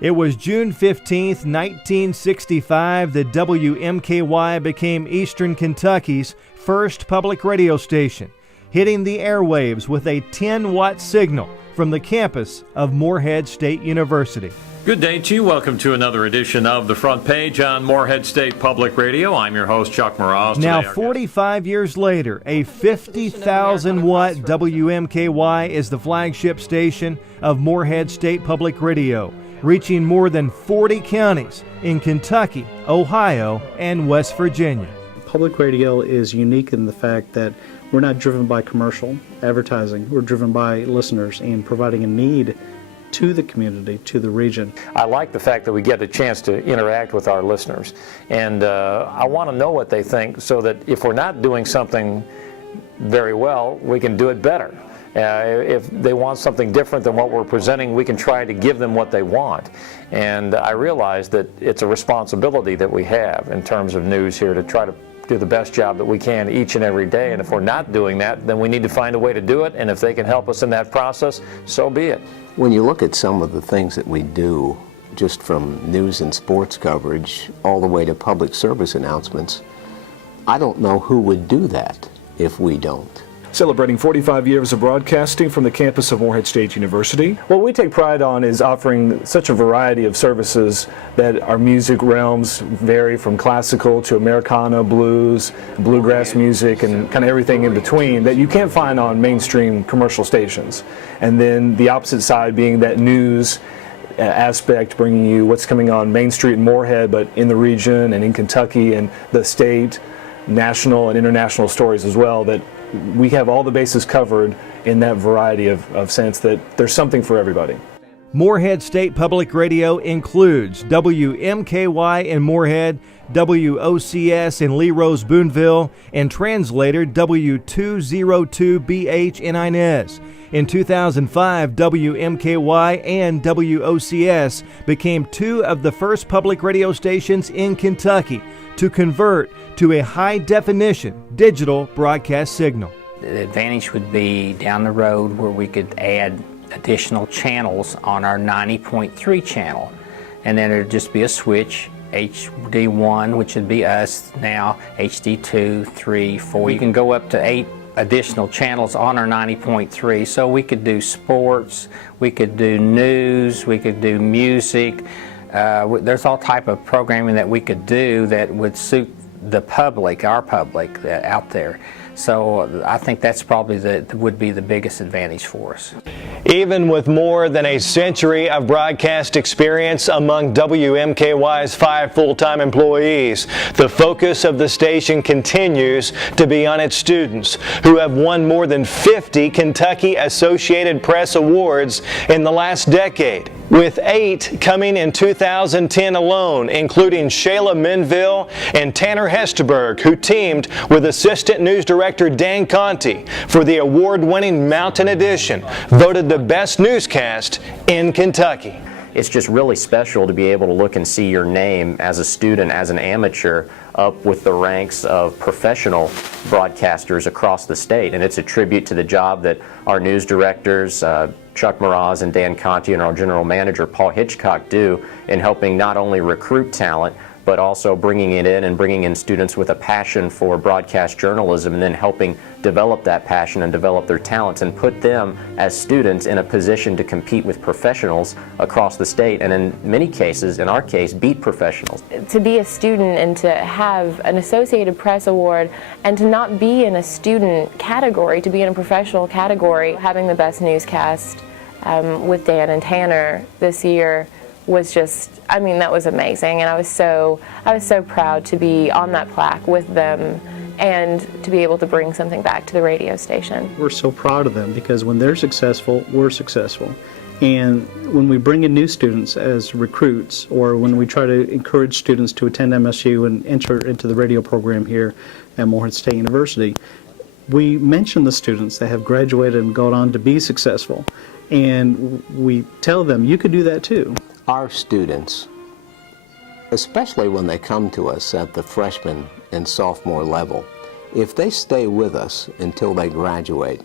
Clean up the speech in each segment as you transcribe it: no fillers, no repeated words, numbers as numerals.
It was June 15th, 1965 that WMKY became Eastern Kentucky's first public radio station, hitting the airwaves with a 10-watt signal from the campus of Morehead State University. Good day to you. Welcome to another edition of The Front Page on Morehead State Public Radio. I'm your host, Chuck Morehead. Now, 45 years later, a 50,000-watt WMKY is the flagship station of Morehead State Public Radio, reaching more than 40 counties in Kentucky, Ohio, and West Virginia. Public radio is unique in the fact that we're not driven by commercial advertising. We're driven by listeners and providing a need to the community, to the region. I like the fact that we get a chance to interact with our listeners, and I want to know what they think so that if we're not doing something very well, we can do it better. If they want something different than what we're presenting, we can try to give them what they want. And I realize that it's a responsibility that we have in terms of news here to try to do the best job that we can each and every day. And if we're not doing that, then we need to find a way to do it. And if they can help us in that process, so be it. When you look at some of the things that we do, just from news and sports coverage all the way to public service announcements, I don't know who would do that if we don't. Celebrating 45 years of broadcasting from the campus of Morehead State University. What we take pride on is offering such a variety of services that our music realms vary from classical to Americana, blues, bluegrass music, and kind of everything in between that you can't find on mainstream commercial stations. And then the opposite side being that news aspect, bringing you what's coming on Main Street in Morehead, but in the region and in Kentucky and the state, national and international stories as well, that we have all the bases covered in that variety of sense that there's something for everybody. Morehead State Public Radio includes WMKY in Morehead, WOCS in Lee Rose, Boonville, and translator W202BH in Inez. In 2005, WMKY and WOCS became two of the first public radio stations in Kentucky to convert to a high-definition digital broadcast signal. The advantage would be down the road where we could add additional channels on our 90.3 channel. And then there'd just be a switch, HD1, which would be us now, HD2, 3, 4. You can go up to 8 additional channels on our 90.3, so we could do sports, we could do news, we could do music. There's all type of programming that we could do that would suit the public, our public out there. So I think that's probably would be the biggest advantage for us. Even with more than a century of broadcast experience among WMKY's 5 full-time employees, the focus of the station continues to be on its students, who have won more than 50 Kentucky Associated Press Awards in the last decade, with 8 coming in 2010 alone, including Shayla Minville and Tanner Hesterberg, who teamed with Assistant News Director Dan Conti for the award-winning Mountain Edition, voted the best newscast in Kentucky. It's just really special to be able to look and see your name as a student, as an amateur, up with the ranks of professional broadcasters across the state. And it's a tribute to the job that our news directors, Chuck Morehead and Dan Conti, and our general manager, Paul Hitchcock, do in helping not only recruit talent, but also bringing it in and bringing in students with a passion for broadcast journalism, and then helping develop that passion and develop their talents and put them as students in a position to compete with professionals across the state, and in many cases, in our case, beat professionals. To be a student and to have an Associated Press Award and to not be in a student category, to be in a professional category, having the best newscast with Dan and Tanner this year was just, I mean, that was amazing, and I was so proud to be on that plaque with them and to be able to bring something back to the radio station. We're so proud of them because when they're successful, we're successful. And when we bring in new students as recruits, or when we try to encourage students to attend MSU and enter into the radio program here at Morehead State University, we mention the students that have graduated and gone on to be successful. And we tell them, you could do that too. Our students, especially when they come to us at the freshman and sophomore level, if they stay with us until they graduate,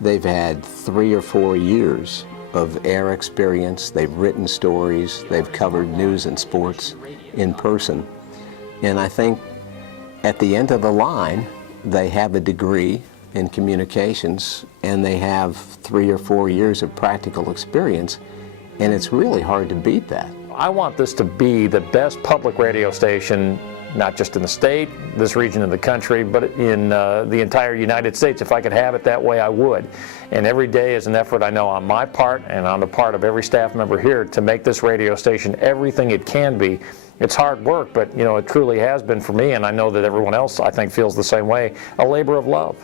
they've had 3 or 4 years of air experience. They've written stories. They've covered news and sports in person. And I think at the end of the line, they have a degree in communications and they have 3 or 4 years of practical experience, and it's really hard to beat that. I want this to be the best public radio station, not just in the state, this region of the country, but in the entire United States. If I could have it that way, I would. And every day is an effort, I know, on my part and on the part of every staff member here to make this radio station everything it can be. It's hard work, but it truly has been for me, and I know that everyone else, I think, feels the same way, a labor of love.